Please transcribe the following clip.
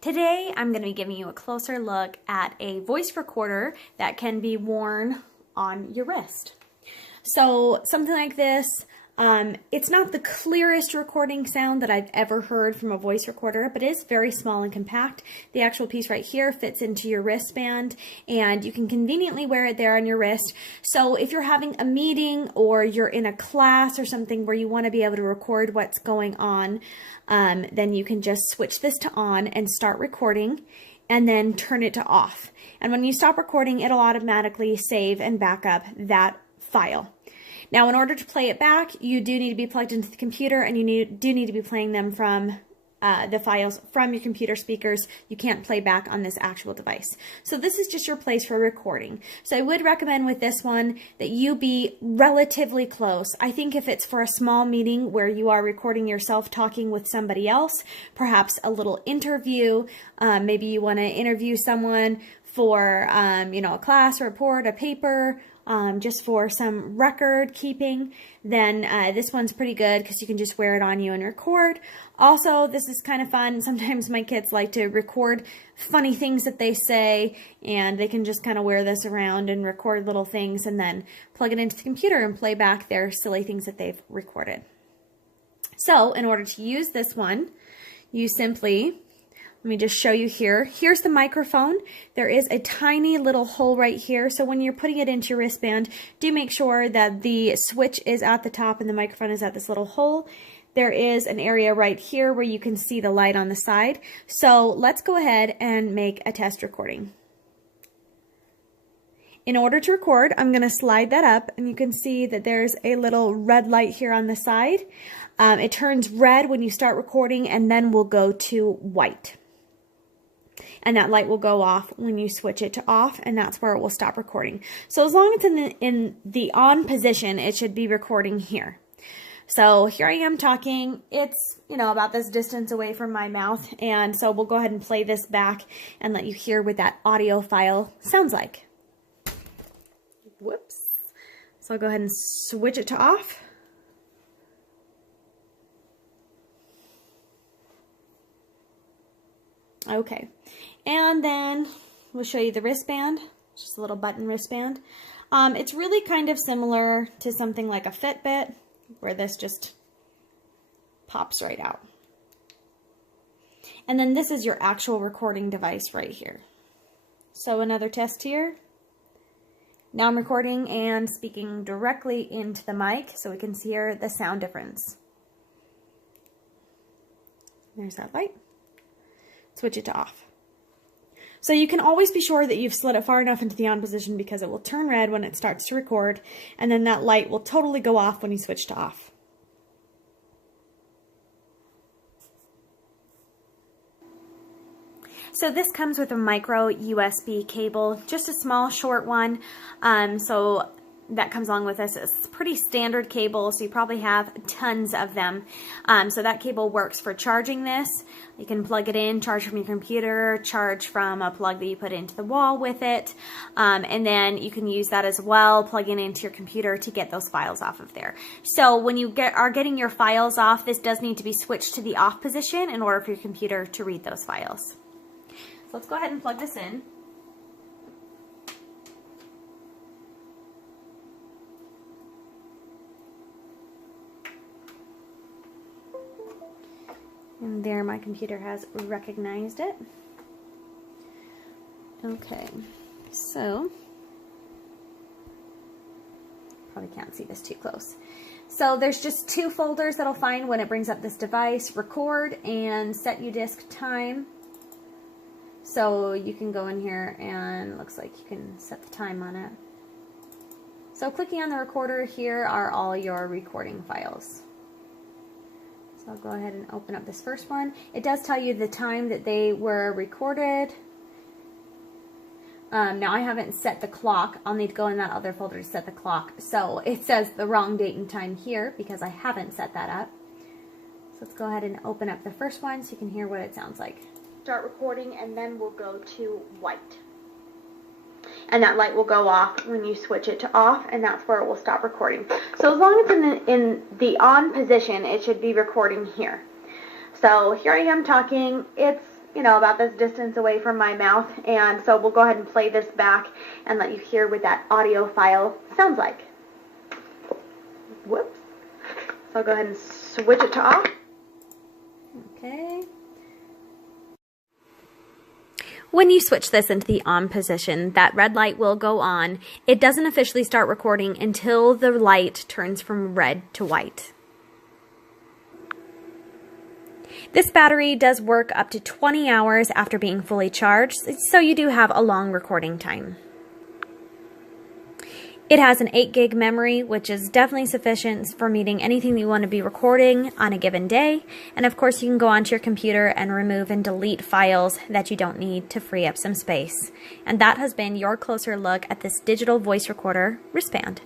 Today I'm going to be giving you a closer look at a voice recorder that can be worn on your wrist. So something like this, it's not the clearest recording sound that I've ever heard from a voice recorder, but it is very small and compact. The actual piece right here fits into your wristband, and you can conveniently wear it there on your wrist. So if you're having a meeting or you're in a class or something where you want to be able to record what's going on, then you can just switch this to on and start recording, and then turn it to off. And when you stop recording, it'll automatically save and back up that file. Now, in order to play it back, you do need to be plugged into the computer, and you do need to be playing them from the files from your computer speakers. You can't play back on this actual device. So this is just your place for recording. So I would recommend with this one that you be relatively close. I think if it's for a small meeting where you are recording yourself talking with somebody else, perhaps a little interview, maybe you want to interview someone for a class, a report, a paper, just for some record keeping, then this one's pretty good because you can just wear it on you and record. Also, this is kind of fun. Sometimes my kids like to record funny things that they say, and they can just kind of wear this around and record little things and then plug it into the computer and play back their silly things that they've recorded. So in order to use this one, you simply... Let me just show you here. Here's the microphone. There is a tiny little hole right here. So when you're putting it into your wristband, do make sure that the switch is at the top and the microphone is at this little hole. There is an area right here where you can see the light on the side. So let's go ahead and make a test recording. In order to record, I'm going to slide that up, and you can see that there's a little red light here on the side. It turns red when you start recording, and then will go to white. And that light will go off when you switch it to off, and that's where it will stop recording. So as long as it's in the on position, it should be recording here. So here I am talking. It's, about this distance away from my mouth, and so we'll go ahead and play this back and let you hear what that audio file sounds like. Whoops. So I'll go ahead and switch it to off. Okay, and then we'll show you the wristband, just a little button wristband. It's really kind of similar to something like a Fitbit, where this just pops right out. And then this is your actual recording device right here. So another test here. Now I'm recording and speaking directly into the mic, so we can hear the sound difference. There's that light. Switch it to off. So you can always be sure that you've slid it far enough into the on position, because it will turn red when it starts to record, and then that light will totally go off when you switch to off. So this comes with a micro USB cable, just a small short one. So that comes along with this. It's pretty standard cable, so you probably have tons of them. So that cable works for charging this. You can plug it in, charge from your computer, charge from a plug that you put into the wall with it, and then you can use that as well, plug it into your computer to get those files off of there. So when you are getting your files off, this does need to be switched to the off position in order for your computer to read those files. So let's go ahead and plug this in. And there, my computer has recognized it. Okay, so probably can't see this too close. So there's just two folders that I'll find when it brings up this device: record and set UDisc time. So you can go in here and looks like you can set the time on it. So clicking on the recorder, here are all your recording files. So I'll go ahead and open up this first one. It does tell you the time that they were recorded. Now I haven't set the clock. I'll need to go in that other folder to set the clock. So it says the wrong date and time here because I haven't set that up. So let's go ahead and open up the first one so you can hear what it sounds like. Start recording, and then we'll go to white. And that light will go off when you switch it to off, and that's where it will stop recording. So as long as it's in the on position, it should be recording here. So here I am talking. It's, know, about this distance away from my mouth. And so we'll go ahead and play this back and let you hear what that audio file sounds like. Whoops. So I'll go ahead and switch it to off. Okay. When you switch this into the on position, that red light will go on. It doesn't officially start recording until the light turns from red to white. This battery does work up to 20 hours after being fully charged, so you do have a long recording time. It has an 8 gig memory, which is definitely sufficient for meeting anything that you want to be recording on a given day. And of course, you can go onto your computer and remove and delete files that you don't need to free up some space. And that has been your closer look at this digital voice recorder wristband.